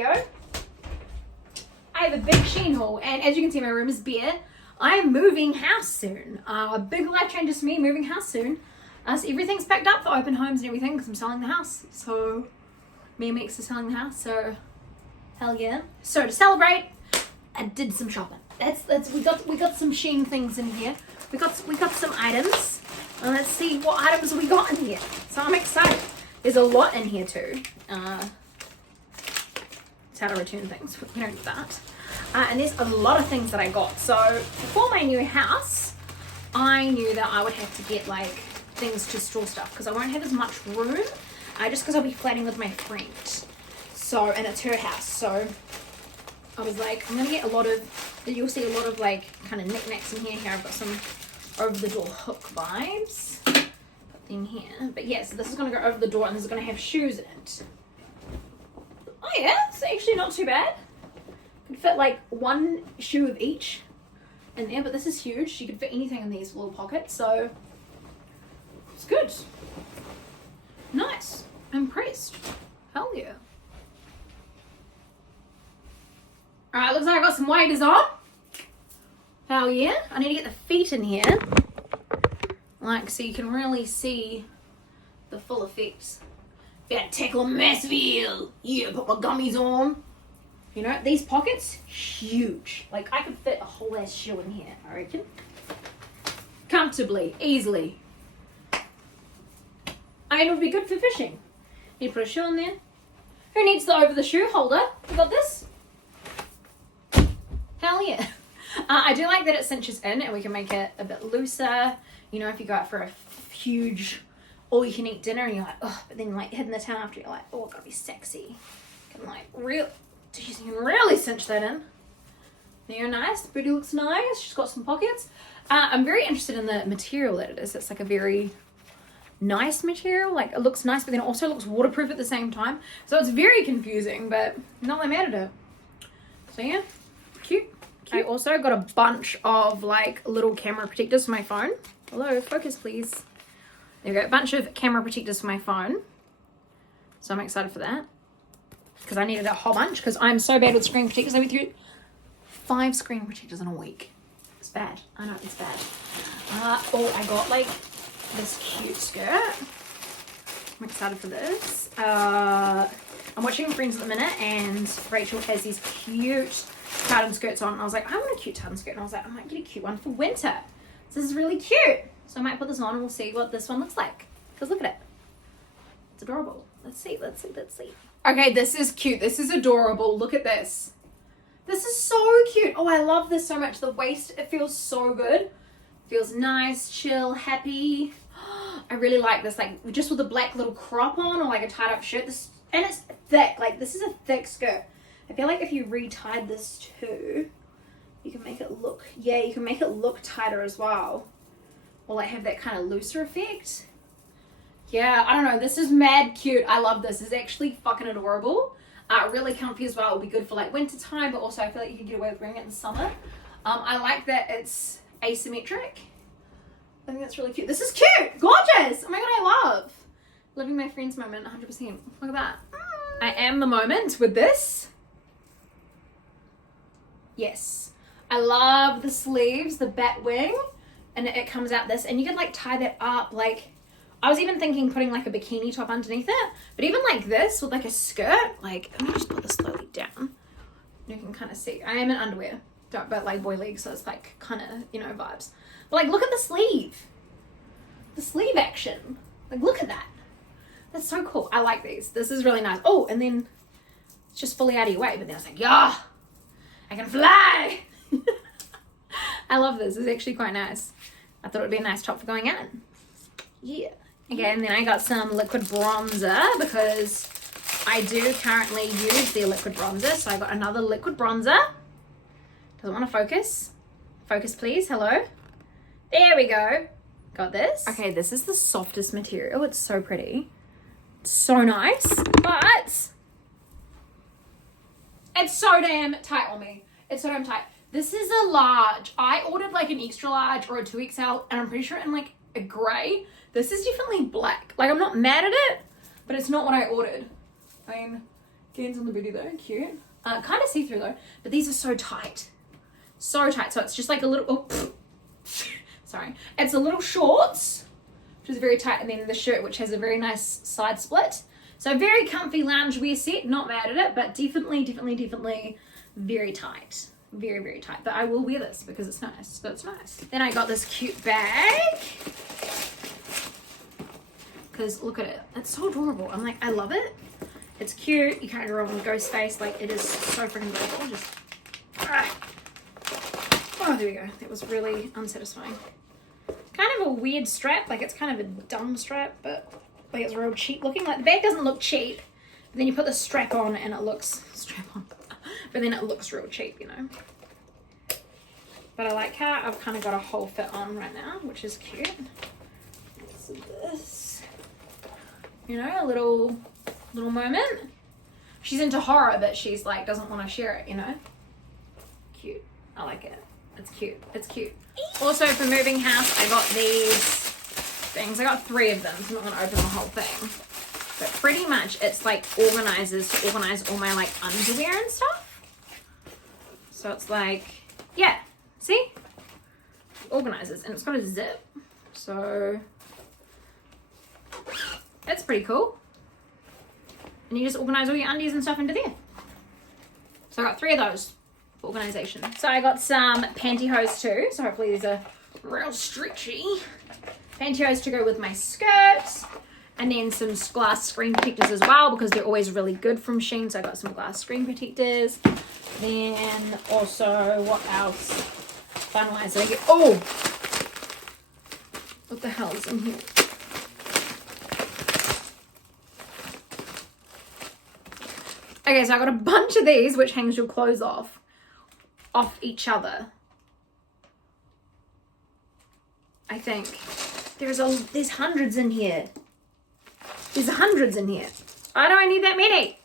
video. I have a big Shein haul, and as you can see, my room is bare. I'm moving house soon. Big life changes for me, moving house soon. So everything's packed up for open homes and everything because I'm selling the house. So me and Meeks are selling the house, so hell yeah. So to celebrate, I did some shopping. We got some Shein things in here. We got some items. Let's see what items we got in here. So I'm excited. There's a lot in here too. It's how to return things. We don't do that. And there's a lot of things that I got. So for my new house, I knew that I would have to get like things to store stuff because I won't have as much room. Just because I'll be flatting with my friend. So, and it's her house. So I was like, I'm gonna get a lot of, you'll see a lot of like kind of knickknacks in here. Here I've got some over the door hook vibes. Put them here. But yeah, so this is gonna go over the door and this is gonna have shoes in it. Oh yeah, it's actually not too bad. Could fit like one shoe of each in there, but this is huge. You could fit anything in these little pockets, so it's good. Nice. I'm impressed. Hell yeah. Alright, looks like I got some waders on. Hell yeah. I need to get the feet in here. Like, so you can really see the full effects. That tackle Massville. Yeah, put my gummies on. You know, these pockets, huge. Like, I could fit a whole ass shoe in here, I reckon. Comfortably, easily. And it would be good for fishing. You put a shoe in there. Who needs the over the shoe holder? You got this? Hell yeah. I do like that it cinches in and we can make it a bit looser. You know, if you go out for a huge all you can eat dinner and you're like, oh, but then like hitting the town after you're like, oh, I've got to be sexy. You can like you can really cinch that in. There, nice. The booty looks nice. She's got some pockets. I'm very interested in the material that it is. It's like a very nice material. Like it looks nice, but then it also looks waterproof at the same time. So it's very confusing, but not that mad at it. So yeah, cute. I also got a bunch of like little camera protectors for my phone. Hello, focus please. There we go, a bunch of camera protectors for my phone. So I'm excited for that. Because I needed a whole bunch because I'm so bad with screen protectors. I went through 5 screen protectors in a week. It's bad. I know, it's bad. Oh, I got like this cute skirt. I'm excited for this. I'm watching Friends at the minute and Rachel has these cute tartan skirts on. And I was like, I want a cute tartan skirt. And I was like, I might get a cute one for winter. So this is really cute. So I might put this on and we'll see what this one looks like. Because look at it. It's adorable. Let's see. Okay, this is cute. This is adorable. Look at this. This is so cute. Oh, I love this so much. The waist, it feels so good. Feels nice, chill, happy. I really like this. Like just with a black little crop on or like a tied up shirt. And it's thick. Like this is a thick skirt. I feel like if you retied this too, you can make it look, you can make it look tighter as well. Or like have that kind of looser effect. Yeah, I don't know. This is mad cute. I love this. It's actually fucking adorable. Really comfy as well. It'll be good for like winter time, but also I feel like you can get away with wearing it in the summer. I like that it's asymmetric. I think that's really cute. This is cute. Gorgeous. Oh my god, I love. Living my friend's moment, 100%. Look at that. I am the moment with this. Yes. I love the sleeves, the bat wing. And it comes out this, and you can like tie that up. Like I was even thinking putting like a bikini top underneath it, but even like this with like a skirt, like let me just put this slowly down. You can kind of see I am in underwear, but like boy legs, so it's like kind of, you know, vibes. But like look at the sleeve action. Like look at that. That's so cool. I like these. This is really nice. Oh, and then it's just fully out of your way, but then I was like, yeah, I can fly. I love this. It's actually quite nice. I thought it would be a nice top for going out. Yeah. Okay, and then I got some liquid bronzer because I do currently use the liquid bronzer. So I got another liquid bronzer. Doesn't want to focus. Focus, please. Hello. There we go. Got this. Okay, this is the softest material. It's so pretty. It's so nice. But it's so damn tight on me. It's so damn tight. This is a large. I ordered like an extra large or a 2XL and I'm pretty sure in like a grey. This is definitely black. Like I'm not mad at it, but it's not what I ordered. I mean, Gains on the booty though, cute. Kind of see-through though, but these are so tight. So tight, so it's just like a little, sorry. It's a little shorts, which is very tight, and then the shirt, which has a very nice side split. So very comfy loungewear set, not mad at it, but definitely very tight. Very, very tight. But I will wear this because it's nice, so it's nice. Then I got this cute bag. Because look at it, it's so adorable. I'm like, I love it. It's cute, you can't go wrong with ghost face. Like, it is so freaking adorable. Just, oh, there we go. That was really unsatisfying. Kind of a weird strap, like it's kind of a dumb strap, but like it's real cheap looking. Like the bag doesn't look cheap, but then you put the strap on and it looks, but then it looks real cheap, you know. But I like how I've kind of got a whole fit on right now, which is cute. So this, you know, a little moment. She's into horror, but she's like, doesn't want to share it, you know. Cute. I like it. It's cute. It's cute. Also, for moving house, I got these things. I got 3 of them, so I'm not going to open the whole thing. But pretty much, it's like organizers to organize all my like underwear and stuff. So it's like, yeah, see? Organizers, and it's got a zip. So, that's pretty cool. And you just organize all your undies and stuff into there. So I got 3 of those. Organization. So I got some pantyhose too, so hopefully these are real stretchy pantyhose to go with my skirt, and then some glass screen protectors as well, because they're always really good from Shein. So I got some glass screen protectors. Then also, what else? Finalize it. I get, oh, what the hell is in here? Okay, so I got a bunch of these which hangs your clothes off each other. I think there's hundreds in here. There's hundreds in here. Why do I need that many?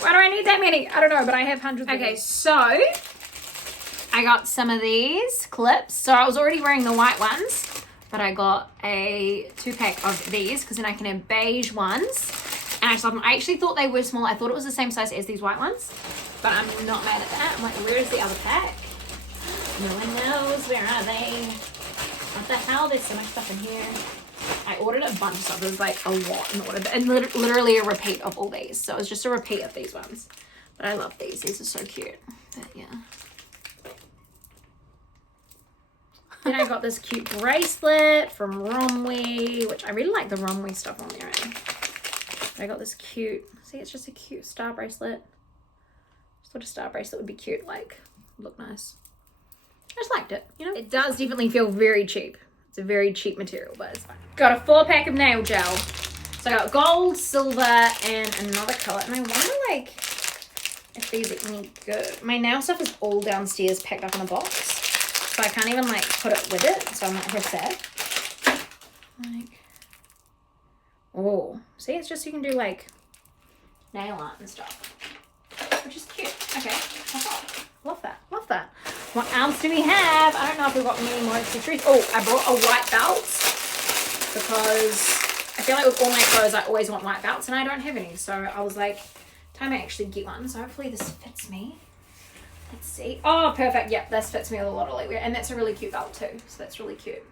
Why do I need that many? I don't know, but I have hundreds. Okay, so I got some of these clips. So I was already wearing the white ones, but I got a 2-pack of these because then I can have beige ones. And I saw them. I actually thought they were small. I thought it was the same size as these white ones. But I'm not mad at that. I'm like, where's the other pack? No one knows. Where are they? What the hell? There's so much stuff in here. I ordered a bunch of stuff. There's like a lot in order. And literally a repeat of all these. So it was just a repeat of these ones. But I love these. These are so cute. But yeah. Then I got this cute bracelet from Romwe, which I really like the Romwe stuff on there. I got this cute, see, it's just a cute star bracelet. Just thought a star bracelet would be cute, like, look nice. I just liked it, you know? It does definitely feel very cheap. It's a very cheap material, but it's fine. Got a 4-pack of nail gel. So I got gold, silver, and another color. And I wonder, like, if these are any good. My nail stuff is all downstairs packed up in a box. So I can't even, like, put it with it. So I'm not her sad. Like, oh, see, it's just you can do like nail art and stuff, which is cute. Okay, love that, love that. What else do we have? I don't know if we've got many more accessories. Oh, I brought a white belt because I feel like with all my clothes I always want white belts and I don't have any. So I was like, time I actually get one. So hopefully this fits me. Let's see. Oh, perfect. Yep, this fits me with a lot of lightwear, and that's a really cute belt too. So that's really cute.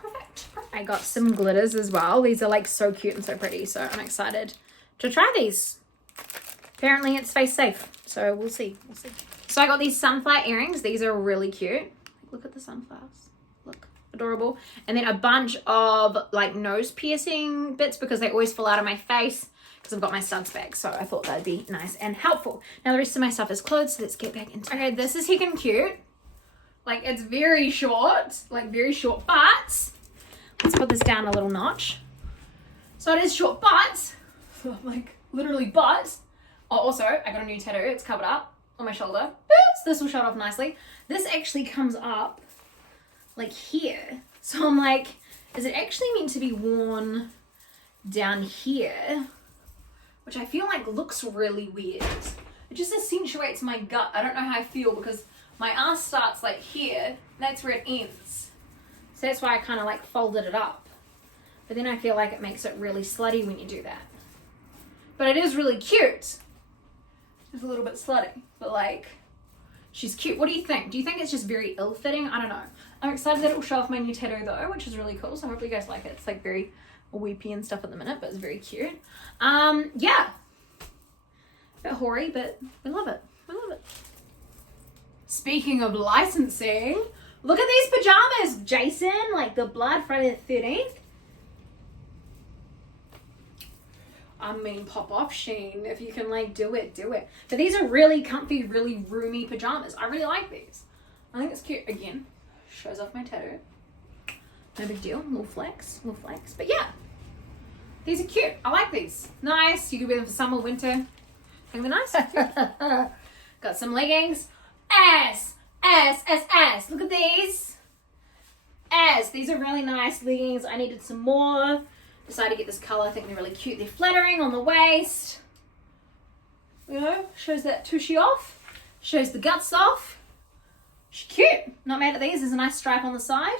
Perfect. I got some glitters as well. These are like so cute and so pretty. So I'm excited to try these. Apparently it's face safe. So we'll see. We'll see. So I got these sunflower earrings. These are really cute. Look at the sunflowers. Look. Adorable. And then a bunch of like nose piercing bits because they always fall out of my face because I've got my studs back. So I thought that'd be nice and helpful. Now the rest of my stuff is clothes. So let's get back into it. Okay, this is heckin' cute. Like, it's very short, but let's put this down a little notch. So it is short, but, like, literally, but, oh, also, I got a new tattoo. It's covered up on my shoulder. Oops, this will shut off nicely. This actually comes up, like, here. So I'm like, is it actually meant to be worn down here? Which I feel like looks really weird. It just accentuates my gut. I don't know how I feel because my ass starts like here, that's where it ends. So that's why I kind of like folded it up. But then I feel like it makes it really slutty when you do that. But it is really cute. It's a little bit slutty, but like, she's cute. What do you think? Do you think it's just very ill-fitting? I don't know. I'm excited that it will show off my new tattoo though, which is really cool. So hopefully you guys like it. It's like very weepy and stuff at the minute, but it's very cute. Yeah. A bit hoary, but we love it. We love it. Speaking of licensing, look at these pajamas, Jason. Like the blood Friday the 13th. I mean, pop off Shein. If you can like do it, do it. But these are really comfy, really roomy pajamas. I really like these. I think it's cute. Again, shows off my tattoo. No big deal. Little flex, little flex. But yeah, these are cute. I like these. Nice. You can wear them for summer, winter. I think they're nice. Got some leggings. Ass. Look at these. Ass. These are really nice leggings. I needed some more. Decided to get this color. I think they're really cute. They're flattering on the waist. You know, shows that tushy off. Shows the guts off. She's cute. Not mad at these. There's a nice stripe on the side.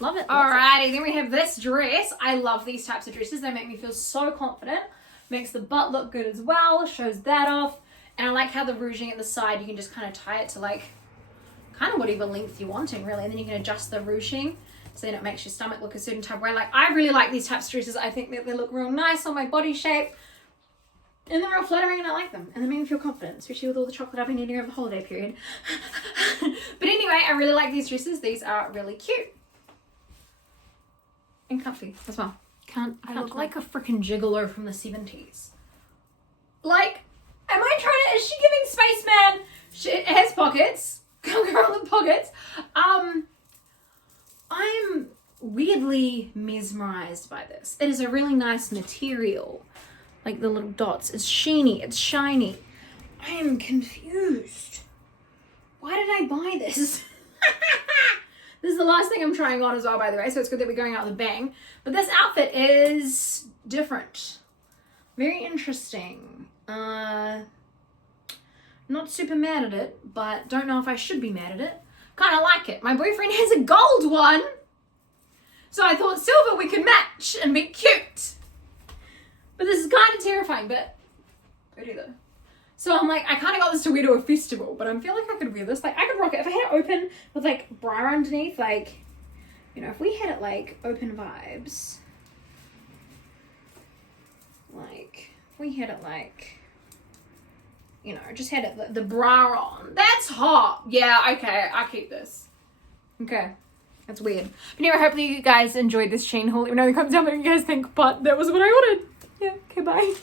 Love it. Alrighty, then we have this dress. I love these types of dresses. They make me feel so confident. Makes the butt look good as well. Shows that off. And I like how the ruching at the side, you can just kind of tie it to like, kind of whatever length you're wanting really. And then you can adjust the ruching. So then it makes your stomach look a certain type of way. Like, I really like these types of dresses. I think that they look real nice on my body shape. And they're real flattering and I like them. And they make me feel confident, especially with all the chocolate I've been eating over the holiday period. But anyway, I really like these dresses. These are really cute. And comfy as well. I look like a freaking gigolo from the 70s. Like, am I trying to, is she giving spaceman? It has pockets. Girl in pockets. I'm weirdly mesmerized by this. It is a really nice material. Like the little dots. It's sheeny. It's shiny. I am confused. Why did I buy this? This is the last thing I'm trying on as well, by the way. So it's good that we're going out with a bang. But this outfit is different. Very interesting. Not super mad at it, but don't know if I should be mad at it. Kind of like it. My boyfriend has a gold one. So I thought silver we could match and be cute. But this is kind of terrifying, but pretty though. So I'm like, I kind of got this to wear to a festival, but I feel like I could wear this. Like, I could rock it. If I had it open with like bra underneath, like, you know, if we had it like open vibes, like, if we had it like, you know, just had it, the bra on. That's hot. Yeah, okay, I keep this. Okay, that's weird. But anyway, hopefully you guys enjoyed this Shein haul. Let me know in the comments down below what you guys think, but that was what I ordered. Yeah, okay, bye.